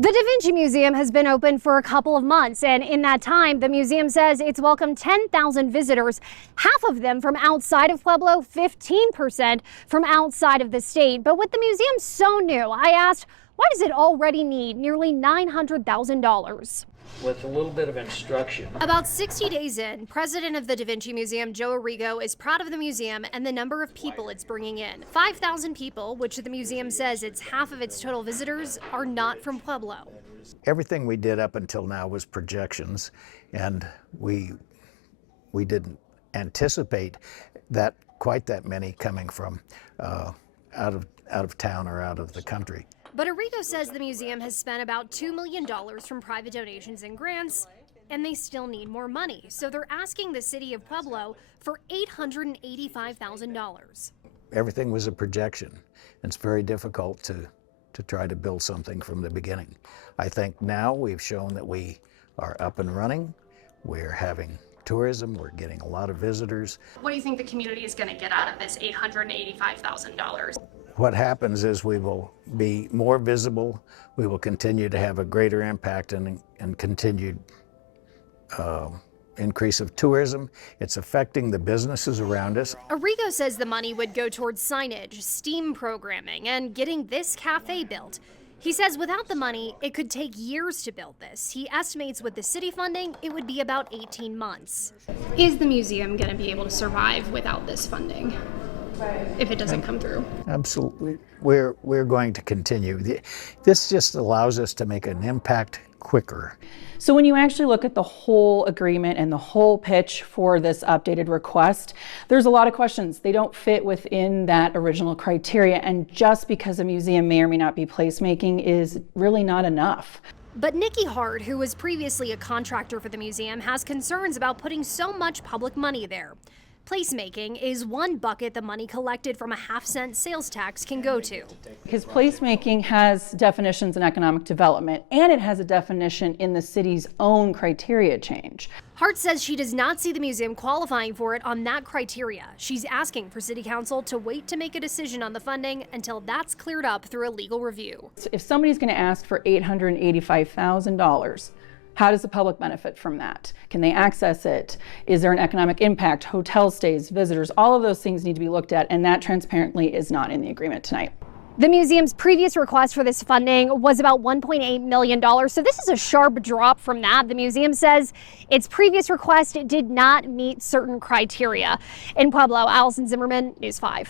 The Da Vinci Museum has been open for a couple of months, and in that time, the museum says it's welcomed 10,000 visitors, half of them from outside of Pueblo, 15% from outside of the state. But with the museum so new, I asked, why does it already need nearly $900,000? With a little bit of instruction. About 60 days in, president of the Da Vinci Museum, Joe Arrigo, is proud of the museum and the number of people it's bringing in. 5,000 people, which the museum says it's half of its total visitors, are not from Pueblo. Everything we did up until now was projections, and we didn't anticipate that quite that many coming from out of town or out of the country. But Arrigo says the museum has spent about $2 million from private donations and grants, and they still need more money. So they're asking the city of Pueblo for $885,000. Everything was a projection. It's very difficult to try to build something from the beginning. I think now we've shown that we are up and running. We're having tourism, we're getting a lot of visitors. What do you think the community is going to get out of this $885,000? What happens is we will be more visible, we will continue to have a greater impact and continued increase of tourism. It's affecting the businesses around us. Arrigo says the money would go towards signage, STEAM programming, and getting this cafe built. He says without the money, it could take years to build this. He estimates with the city funding, it would be about 18 months. Is the museum going to be able to survive without this funding? If it doesn't come through? Absolutely. We're going to continue. This just allows us to make an impact quicker. So when you actually look at the whole agreement and the whole pitch for this updated request, there's a lot of questions. They don't fit within that original criteria, and just because a museum may or may not be placemaking is really not enough. But Nikki Hart, who was previously a contractor for the museum, has concerns about putting so much public money there. Placemaking is one bucket the money collected from a half-cent sales tax can go to. Because placemaking has definitions in economic development, and it has a definition in the city's own criteria change. Hart says she does not see the museum qualifying for it on that criteria. She's asking for City Council to wait to make a decision on the funding until that's cleared up through a legal review. So if somebody's going to ask for $885,000, how does the public benefit from that? Can they access it? Is there an economic impact? Hotel stays, visitors, all of those things need to be looked at, and that transparently is not in the agreement tonight. The museum's previous request for this funding was about $1.8 million, so this is a sharp drop from that. The museum says its previous request did not meet certain criteria. In Pueblo, Allison Zimmerman, News 5.